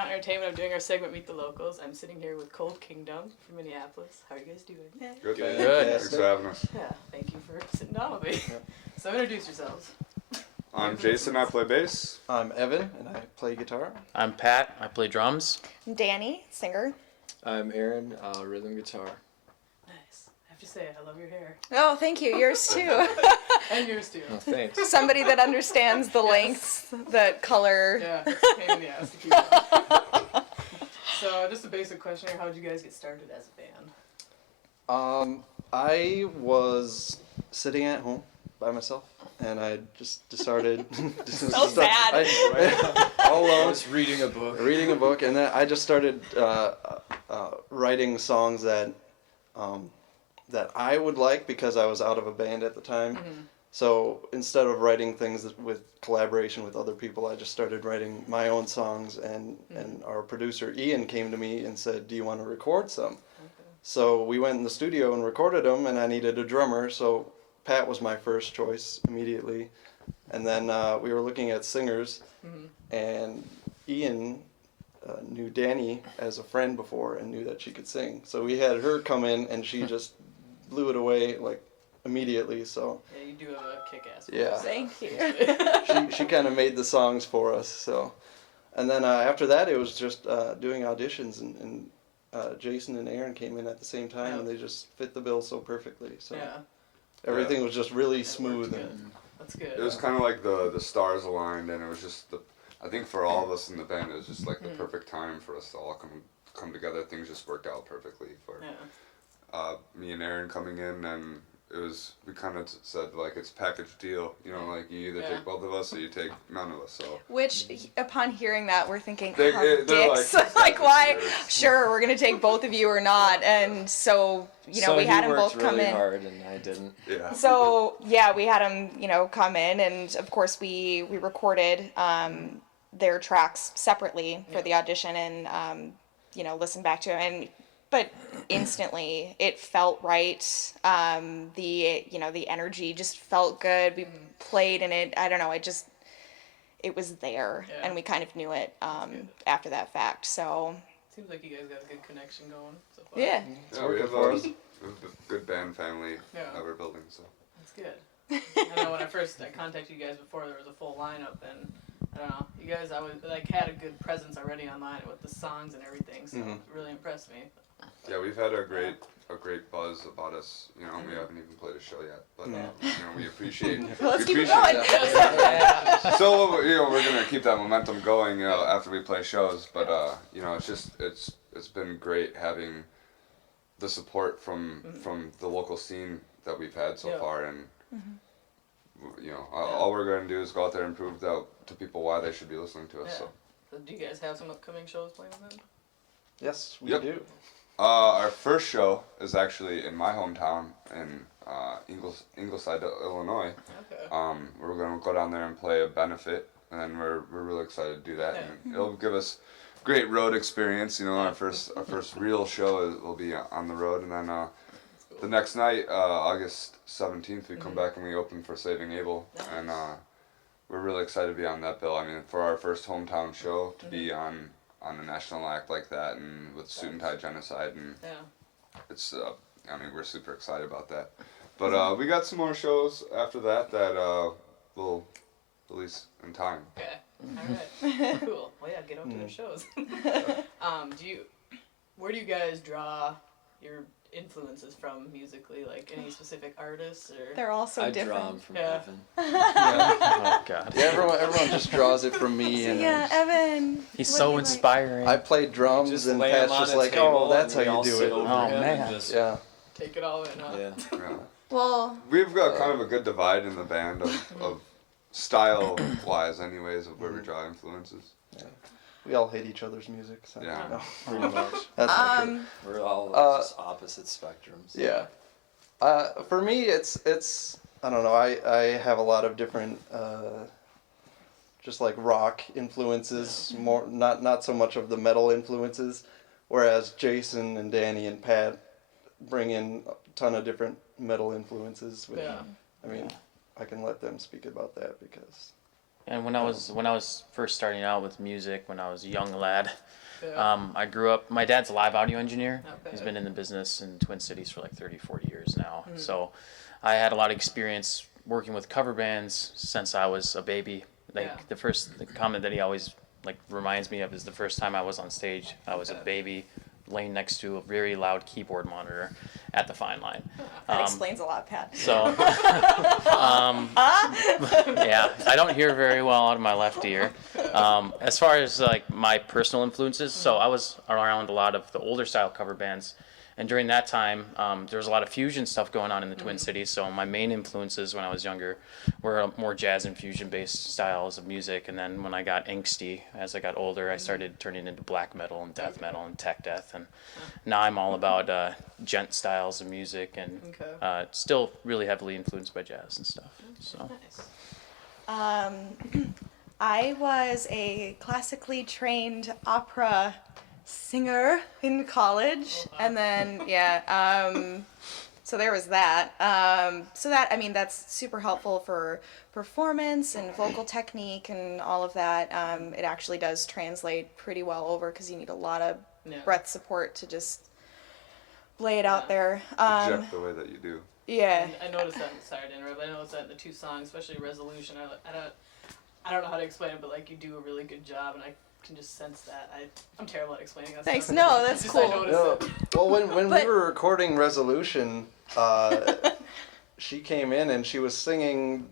Out Entertainment. I'm doing our segment Meet the Locals. I'm sitting here with Cold Kingdom from Minneapolis. How are you guys doing? Good. Thanks for having us. Yeah, thank you for sitting down with me. Yep. So introduce yourselves. I'm Jason, I play bass. I'm Evan, and I play guitar. I'm Pat, I play drums. I'm Danny, singer. I'm Aaron, rhythm guitar. Nice. I have to say, I love your hair. Oh, thank you. Yours too. And yours too. Oh, thanks. Somebody that understands the lengths, the color. Yeah, it's a pain in the ass to keep up. So, just a basic question here. How did you guys get started as a band? I was sitting at home by myself, and I just decided. So sad. All alone. I was reading a book. And then I just started writing songs that I would like because I was out of a band at the time. Mm-hmm. So instead of writing things with collaboration with other people, I just started writing my own songs, and our producer Ian came to me and said, "Do you want to record some?" Okay. So we went in the studio and recorded them, and I needed a drummer, so Pat was my first choice immediately. And then we were looking at singers, and Ian knew Danny as a friend before and knew that she could sing. So we had her come in, and she just blew it away like immediately. So Yeah, you do have a kick-ass voice. Yeah. Thank you. she kind of made the songs for us. So, and then after that, it was just doing auditions, and Jason and Aaron came in at the same time, and they just fit the bill so perfectly. So Yeah, everything was just really That smooth. worked good. And That's good. It was kind of like the stars aligned, and it was just I think for all of us in the band, it was just like the perfect time for us to all come together. Things just worked out perfectly for me and Aaron coming in, and we kind of said like it's a package deal, you know, like you either take both of us or you take none of us. So Which, upon hearing that, we're thinking, They're dicks. like, why? yours. Sure, we're going to take both of you or not. And so, we had them both come really in. hard and I didn't. Yeah. So, yeah, we had them, come in. And, of course, we recorded their tracks separately for the audition and, listened back to it. But instantly, it felt right. The energy just felt good. We played, and I don't know, it was there, and we kind of knew it after that fact. So Seems like you guys got a good connection going so far. yeah, Yeah, we have a good band family that we're building. So That's good. I know when I contacted you guys before, there was a full lineup, and I don't know, you guys had a good presence already online with the songs and everything, so it really impressed me. yeah, we've had a great buzz about us. You know, we haven't even played a show yet, but we appreciate. let's we keep it appreciate going. that. So we're gonna keep that momentum going after we play shows. But it's been great having the support from the local scene that we've had so far, and all we're gonna do is go out there and prove to people why they should be listening to us. So do you guys have some upcoming shows planned then? yes, we Yep. do. Our first show is actually in my hometown in Ingleside, Illinois. Okay. We're going to go down there and play a benefit, and we're really excited to do that. And it'll give us great road experience. Our first real show will be on the road, and then the next night, August 17th, we come back and we open for Saving Abel, and we're really excited to be on that bill. I mean, for our first hometown show to be on a national act like that, and with Suit and Tie Genocide, and it's we're super excited about that. But we got some more shows after that we'll release in time. Okay. All right. Cool. Well, yeah, get out to the shows. Where do you guys draw your influences from musically? Like any specific artists or? They're all so I different. draw 'em from Yeah. Evan. Oh, God. Yeah, everyone just draws it from me, and Yeah, Evan. He's what so do you like? inspiring. I played drums, Just and lay 'em Pat's on just a like, table "Oh, that's how and we you all do sit it." over Oh, him and man. just- Yeah. Take it all in, huh? Yeah. Yeah. Well, We've got kind of a good divide in the band of style-wise, anyways, of where we draw influences. We all hate each other's music. So, Yeah. no. Pretty much. That's not true. We're all just opposite spectrums. Yeah. For me, it's I don't know. I have a lot of different, just like rock influences. More not so much of the metal influences, whereas Jason and Danny and Pat bring in a ton of different metal influences. Which, Yeah. I mean, I can let them speak about that because And when I was first starting out with music, when I was a young lad, Yeah. I grew up. My dad's a live audio engineer. Okay. He's been in the business in Twin Cities for like 30, 40 years now. So I had a lot of experience working with cover bands since I was a baby. Like the comment that he always like reminds me of is the first time I was on stage. I was a baby laying next to a very loud keyboard monitor at the Fine Line. That explains a lot, Pat. So, yeah, I don't hear very well out of my left ear. As far as like my personal influences, so I was around a lot of the older style cover bands, and during that time, there was a lot of fusion stuff going on in the Twin Cities. So my main influences when I was younger were more jazz and fusion based styles of music. And then when I got angsty, as I got older, I started turning into black metal and death metal and tech death. And now I'm all about gent styles of music and still really heavily influenced by jazz and stuff. So. Nice. I was a classically trained opera singer in college, and then so there was that. So that, I mean, that's super helpful for performance and vocal technique and all of that. It actually does translate pretty well over because you need a lot of breath support to just lay it out there. Project the way that you do. Yeah. And I noticed that. Sorry to interrupt. I noticed that in the two songs, especially Resolution. I don't know how to explain it, but like you do a really good job, and I can just sense that. I'm terrible at explaining that. Thanks. Stuff. No, that's Just cool. I noticed No. it. Well, when we were recording Resolution, she came in and she was singing.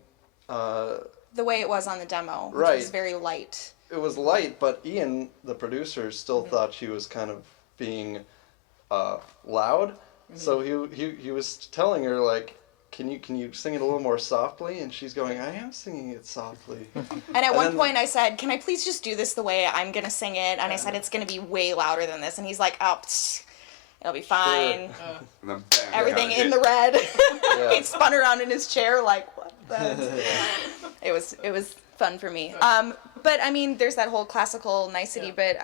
The way it was on the demo, which Right. was very light. It was light, but Ian, the producer, still thought she was kind of being loud. So he was telling her like, can you sing it a little more softly? And she's going, I am singing it softly. And at one point I said, can I please just do this the way I'm going to sing it? And I said, it's going to be way louder than this. And he's like, oh, it'll be fine. And then bam, Everything yeah, in the red. Yeah. He spun around in his chair like, what the? It was fun for me. But I mean, there's that whole classical nicety, but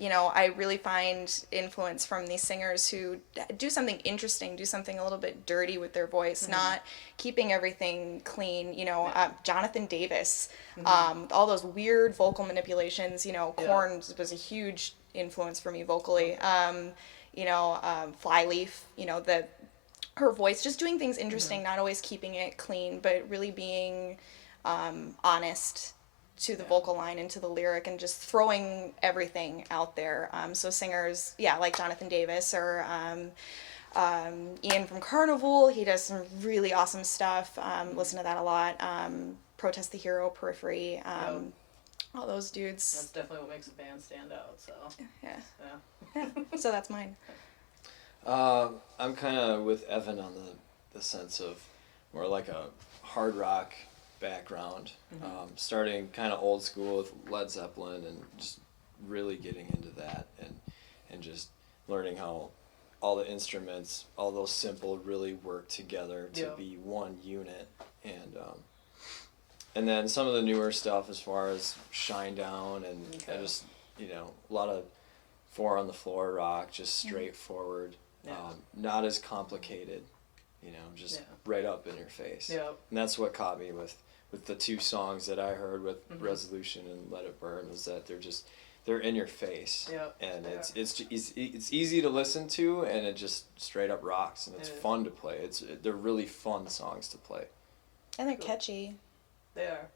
you know, I really find influence from these singers who do something interesting, do something a little bit dirty with their voice, not keeping everything clean. You know, Jonathan Davis, all those weird vocal manipulations. You know, Korn was a huge influence for me vocally. You know, Flyleaf. You know, her voice, just doing things interesting, not always keeping it clean, but really being honest to the vocal line and to the lyric and just throwing everything out there. So singers, like Jonathan Davis or Ian from Carnival, he does some really awesome stuff. Listen to that a lot. Protest the Hero, Periphery, all those dudes. That's definitely what makes a band stand out. So Yeah. So that's mine. I'm kind of with Evan on the sense of more like a hard rock background, starting kind of old school with Led Zeppelin and just really getting into that and just learning how all the instruments, all those simple, really work together to be one unit, and then some of the newer stuff as far as Shinedown and just a lot of 4 on the Floor rock, just straightforward, not as complicated, just right up in your face. And that's what caught me with the 2 songs that I heard with Resolution and Let It Burn, was that they're in your face, and it's easy to listen to, and it just straight up rocks, and it's fun to play. They're really fun songs to play. And they're catchy. they are.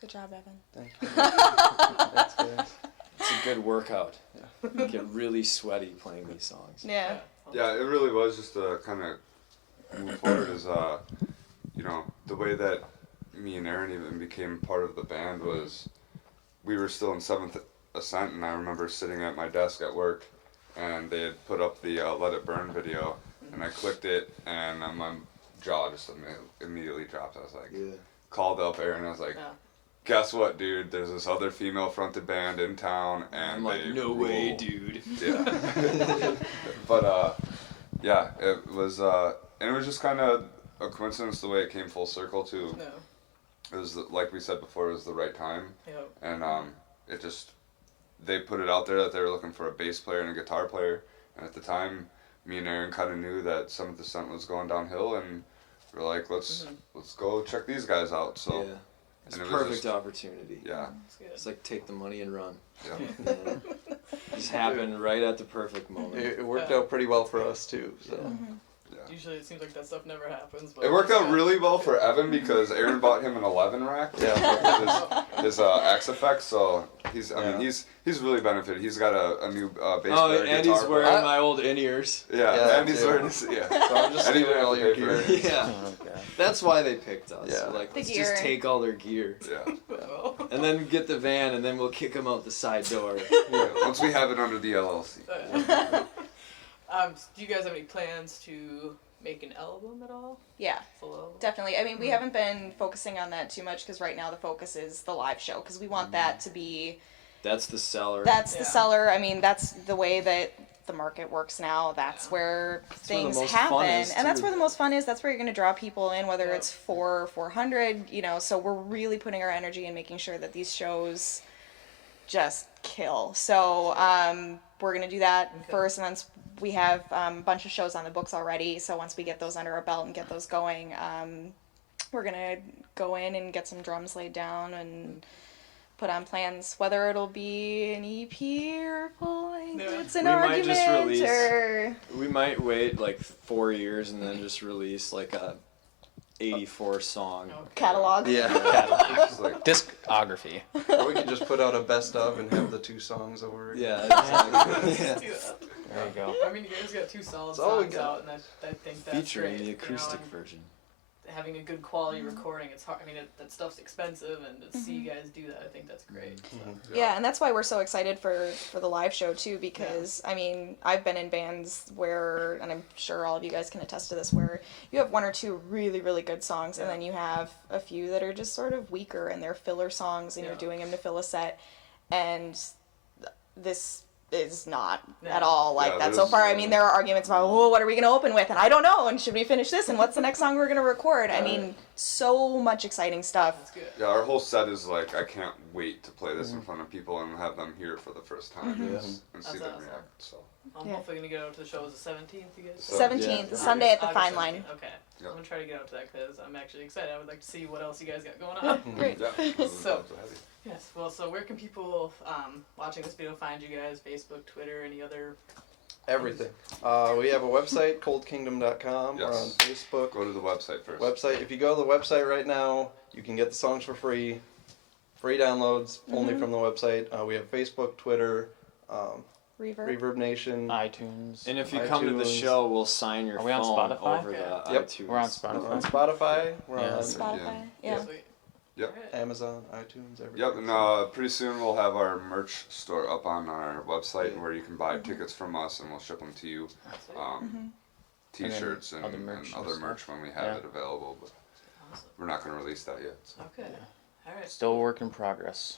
Good job, Evan. Thank you. That's good. It's a good workout. You get really sweaty playing these songs. Yeah. Yeah, it really was just to kind of move forward as, the way that me and Aaron even became part of the band was we were still in 7th Ascent, and I remember sitting at my desk at work, and they had put up the Let It Burn video, and I clicked it, and my jaw just immediately dropped. I was like, called up Aaron, I was like, guess what, dude? There's this other female-fronted band in town, and I'm like, no way, dude. Yeah. But, it was, and it was just kind of a coincidence the way it came full circle, too. No. It was, like we said before, it was the right time. Yep. And they put it out there that they were looking for a bass player and a guitar player. And at the time, me and Aaron kind of knew that 7th Ascent was going downhill, and we're like, let's go check these guys out. So It's And a it was perfect just- opportunity. Yeah. That's good. It's like take the money and run. Yeah. Just happened right at the perfect moment. It worked out pretty well for us too. So Usually it seems like that stuff never happens. But It worked out really well for Evan because Aaron bought him an 11 rack. Yeah. His Axe effects. So he's I Yeah. mean he's really benefited. He's got a new bass Oh, player and guitar. he's wearing my old in-ears. Yeah, Yeah, and he's yeah. wearing his, yeah. So I'm just And he stealing didn't all have your to pay for gear. it. Yeah. That's why they picked us. Yeah. Like, The let's gear. just take all their gear. Yeah. Oh. And then get the van, and then we'll kick them out the side door. Yeah. Once we have it under the LLC. Do you guys have any plans to make an album at all? Yeah, Full album? definitely. I mean, we haven't been focusing on that too much because right now the focus is the live show because we want that to be That's the seller. that's the Yeah. seller. I mean, that's the way that the market works now. That's where where the things most happen, fun is, and that's too. where the most fun is. That's where you're going to draw people in, whether Yeah. it's 400, you know. So we're really putting our energy in making sure that these shows just kill. So we're going to do that Okay. first, and then we have a bunch of shows on the books already. So once we get those under our belt and get those going, we're going to go in and get some drums laid down and put on plans, whether it'll be an EP or full length. Yeah. It's an We might argument just release- or We might wait like 4 years and then just release like a 84 song. Okay. catalog. Yeah. It's like, Discography. Or we could just put out a best of and have the 2 songs over. Yeah, exactly. Let's Yeah. do that. There you go. I mean, you guys got 2 solid That's all we songs got. out, and I think that's Featuring great, the acoustic and version. having a good quality recording, it's hard. I mean, that stuff's expensive, and to see you guys do that, I think that's great. So. Yeah, and that's why we're so excited for the live show too, because I mean, I've been in bands where, and I'm sure all of you guys can attest to this, where you have 1 or 2 really, really good songs, and Yeah. then you have a few that are just sort of weaker, and they're filler songs, and Yeah. you're doing them to fill a set, and this is not No. at all like Yeah, that so there's- far. I mean, there are arguments about, oh, what are we going to open with, and I don't know, and should we finish this, and what's the next song we're going to record? I mean, so much exciting stuff. That's good. yeah, our whole set is like, I can't wait to play this in front of people and have them hear it for the first time and see That's them awesome. react. So I'm Yeah. hopefully gonna get out to the shows the 17th. You guys. said? 17th, Yeah. Sunday at the August Fine Line. 17th. Okay. Yeah. I'm gonna try to get out to that because I'm actually excited. I would like to see what else you guys got going on. Great. yeah, So- so heavy. Yes. Well, so where can people watching this video find you guys? Facebook, Twitter, any other? Everything. We have a website, coldkingdom.com. We're on Yes. Facebook. Go to the website first. Website. If you go to the website right now, you can get the songs for free. Free downloads only from the website. We have Facebook, Twitter, Reverb. Reverb Nation. iTunes. And if you come to the iTunes. show, we'll sign your Are we on phone Spotify? over the Yep. iTunes. We're on We're Spotify. on Spotify. We're Yeah. on Spotify. Yeah. Sweet. Yep. All right. Amazon, iTunes, everything. Yep, and pretty soon we'll have our merch store up on our website where you can buy tickets from us and we'll ship them to you. Sweet. T-shirts and other merch and other stuff. merch when we have Yeah. it available, but Awesome. we're not going to release that yet. So. Okay. All right. Still a work in progress.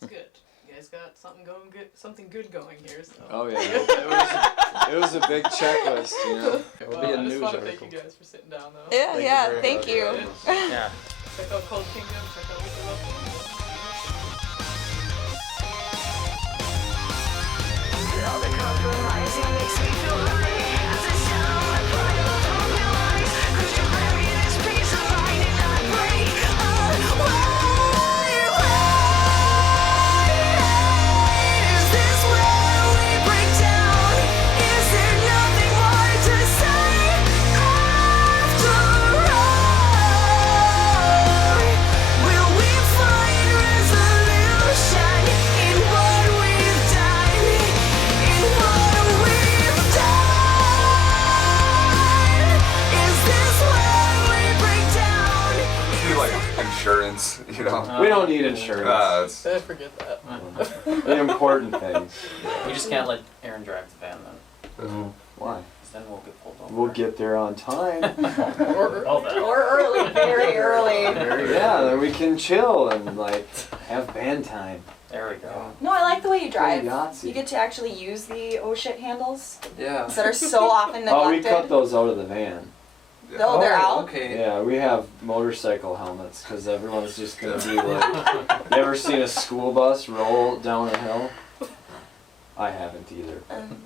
That's good. You guys got something going good. Something good going here. So. Oh yeah, it was a big checklist, you know. It will Well, be a I just news want to article. thank you guys for sitting down though. Yeah, Thank you yeah, very thank much. you. Yeah. Check out Cold Kingdom. Check out Wicked Love. All the compromising makes me feel right. As I shadow my pride will compromise. Could you grant me this peace of mind and not break away? Is this where we break down? Is there nothing more to say after all? Will we find resolution in what we've done? In what we've done? Is this where we break down? I feel like insurance, you know. We don't need insurance. It's, I forget that. The important things. We just can't let Aaron drive the van then, Why? 'cause then we'll get pulled over. We'll get there on time. all that. Or early, very early. Yeah, then we can chill and like have band time. There we go. No, I like the way you drive. Yahtzee. You get to actually use the oh shit handles Yeah. that are so often Oh, we neglected. cut those out of the van. No, they're out. Okay. Yeah, we have motorcycle helmets because everyone's just gonna be like, you ever seen a school bus roll down a hill? I haven't either.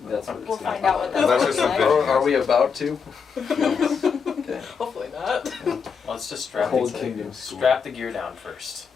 That's what it's We'll gonna find be out what like. that's That's just looking a like. bit- Are we about to? Hopefully not. Well, let's just strap Cold the, Kingdom School. strap the gear down first.